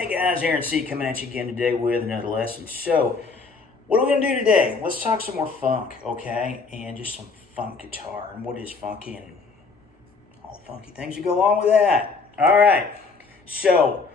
Hey guys, Aaron C coming at you again today with another lesson. So, what are we going to do today? Let's talk some more funk, okay? And just some funk guitar and what is funky and all the funky things that go along with that. All right. So,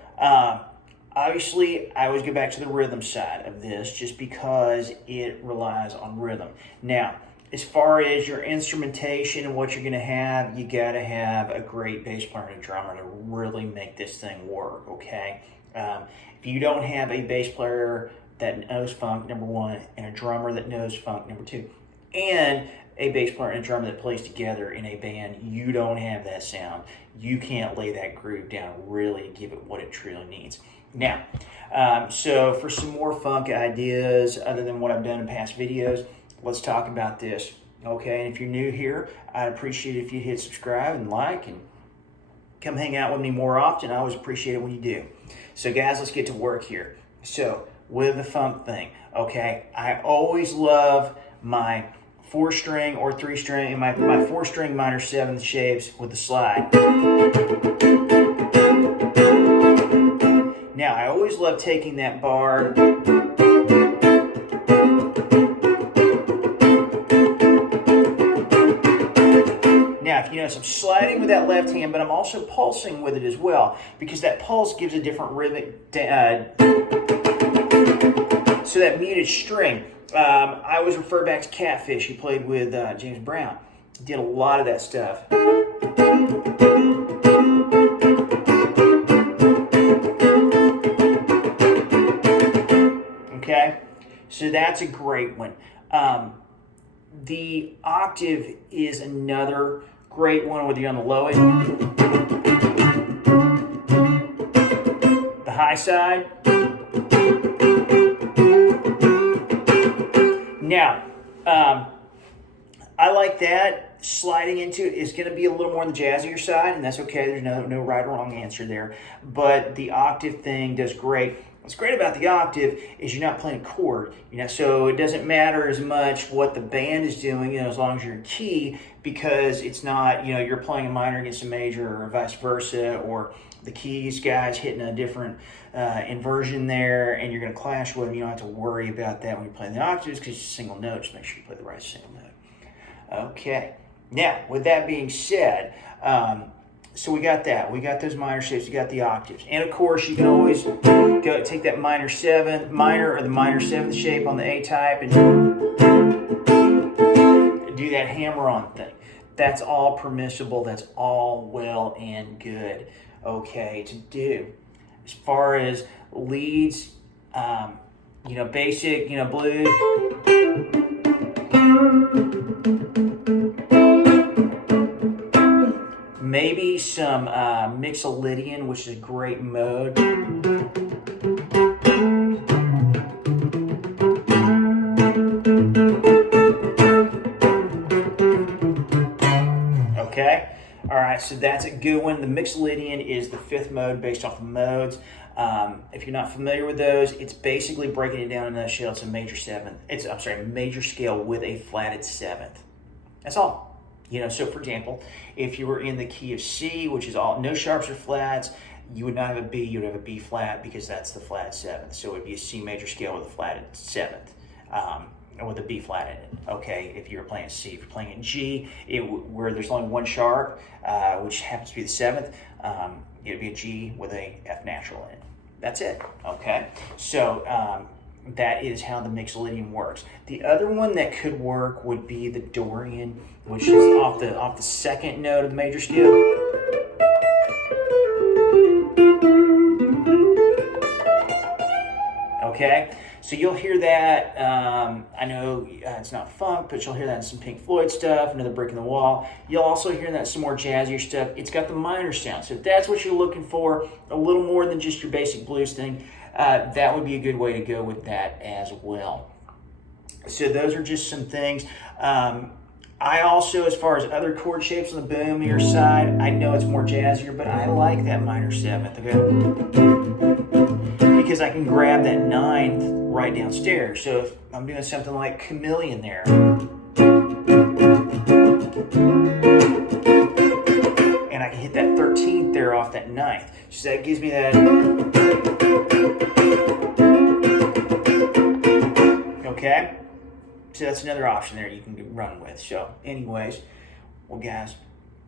obviously, I always go back to the rhythm side of this just because it relies on rhythm. Now, as far as your instrumentation and what you're going to have, you got to have a great bass player and a drummer to really make this thing work, okay? If you don't have a bass player that knows funk, number one, and a drummer that knows funk, number two, and a bass player and a drummer that plays together in a band, you don't have that sound. You can't lay that groove down, really give it what it truly needs. Now, so for some more funk ideas other than what I've done in past videos, let's talk about this, okay? And if you're new here, I'd appreciate it if you hit subscribe and like and come hang out with me more often. I always appreciate it when you do. So guys, let's get to work here. So with the funk thing, okay, I always love my 4-string or 3-string and my 4-string minor 7th shapes with the slide. Now, I always love taking that bar if you notice, I'm sliding with that left hand, but I'm also pulsing with it as well, because that pulse gives a different rhythmic, so that muted string. I always refer back to Catfish, who played with James Brown. He did a lot of that stuff. Okay, so that's a great one. The octave is another great one, whether you're on the low end, the high side. Now, I like that. Sliding into it is going to be a little more on the jazzier side, and that's okay. There's no right or wrong answer there. But the octave thing does great. What's great about the octave is you're not playing a chord, so it doesn't matter as much what the band is doing, as long as you're in key, because it's not, you're playing a minor against a major or vice versa, or the keys guy's hitting a different inversion there, and you're going to clash with them. You don't have to worry about that when you're playing the octaves because it's a single note. Just make sure you play the right single note. Okay. Now, with that being said, so we got that. We got those minor shapes. We got the octaves. And of course, you can always go take that minor or the minor 7th shape on the A type and do that hammer-on thing. That's all permissible. That's all well and good, okay, to do. As far as leads, basic, blues. Maybe some Mixolydian, which is a great mode. Okay? All right, so that's a good one. The Mixolydian is the 5th mode based off the modes. If you're not familiar with those, it's basically breaking it down in a nutshell. It's a major 7th. Major scale with a flatted 7th. That's all. So for example, if you were in the key of C, which is all no sharps or flats, you would not have a B, you would have a B flat because that's the flat 7th. So it would be a C major scale with a flatted 7th, with a B flat in it. Okay, if you were playing C. If you're playing in G, where there's only one sharp, which happens to be the 7th, it would be a G with a F natural in it. That's it. Okay, so that is how the Mixolydian works. The other one that could work would be the Dorian, which is off the 2nd note of the major scale. Okay, so you'll hear that. I know it's not funk, but you'll hear that in some Pink Floyd stuff, Another Brick in the Wall. You'll also hear that in some more jazzier stuff. It's got the minor sound. So if that's what you're looking for, a little more than just your basic blues thing, that would be a good way to go with that as well. So those are just some things. I also, as far as other chord shapes on the boomier side, I know it's more jazzier, but I like that minor 7th, okay? Because I can grab that 9th right downstairs. So if I'm doing something like Chameleon there, and I can hit that 13th there off that 9th. So that gives me that. Okay? So that's another option there you can run with. So anyways, well guys,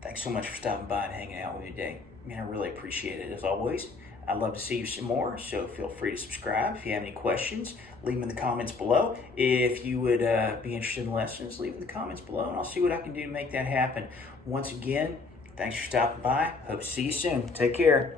thanks so much for stopping by and hanging out with me today. Man, I really appreciate it as always. I'd love to see you some more, so feel free to subscribe. If you have any questions, leave them in the comments below. If you would be interested in lessons, leave them in the comments below, and I'll see what I can do to make that happen. Once again, thanks for stopping by. Hope to see you soon. Take care.